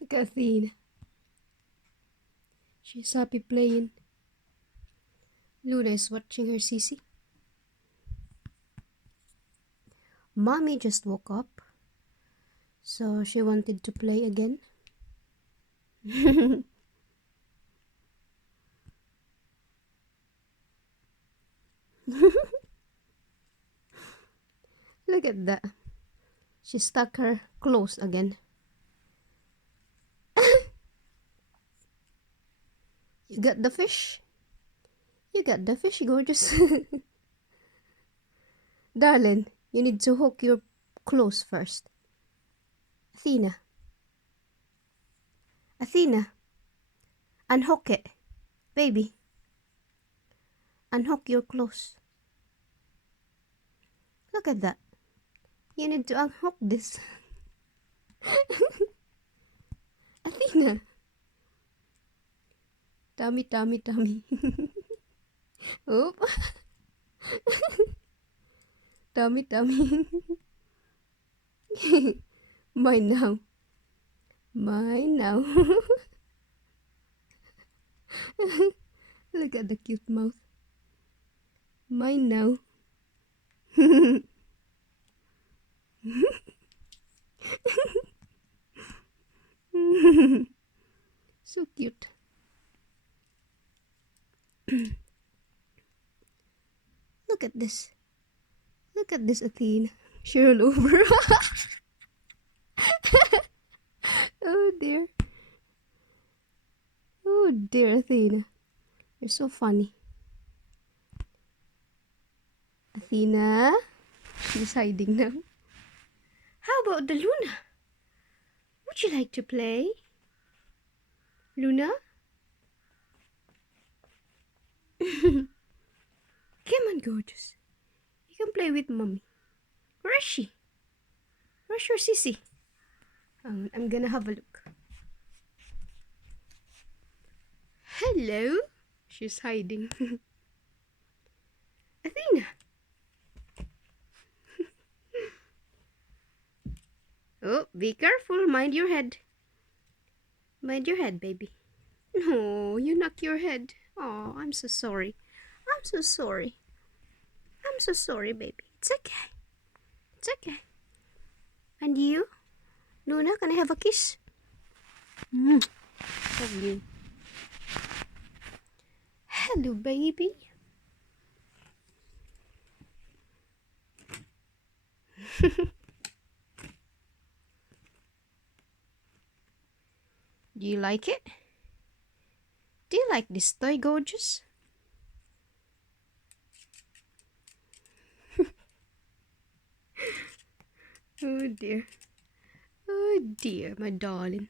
Look at Athena. She's happy playing. Luna is watching her sissy. Mommy just woke up, so she wanted to play again. Look at that. She stuck her clothes again. You got the fish? You got the fish, gorgeous. Darling, you need to hook your clothes first. Athena. Athena. Unhook it. Baby. Unhook your clothes. Look at that. You need to unhook this. Athena. Tummy, tummy, tummy. Oop. Tummy, tummy. Mine now. Mine now. Look at the cute mouth. Mine now. So cute. Look at this. Look at this, Athena. She rolled over. Oh dear. Oh dear, Athena. You're so funny. Athena. She's hiding now. How about the Luna? Would you like to play? Luna? Come on, gorgeous. You can play with mommy. Where is she? Where's your sissy? I'm gonna have a look. Hello? She's hiding. Athena. Oh, be careful. Mind your head. Mind your head, baby. No, you knock your head. Oh, I'm so sorry. I'm so sorry. I'm so sorry, baby. It's okay. It's okay. And you? Luna, can I have a kiss? Love you. Hello, baby. Do you like it? Do you like this toy, gorgeous? Oh dear. Oh dear, my darling.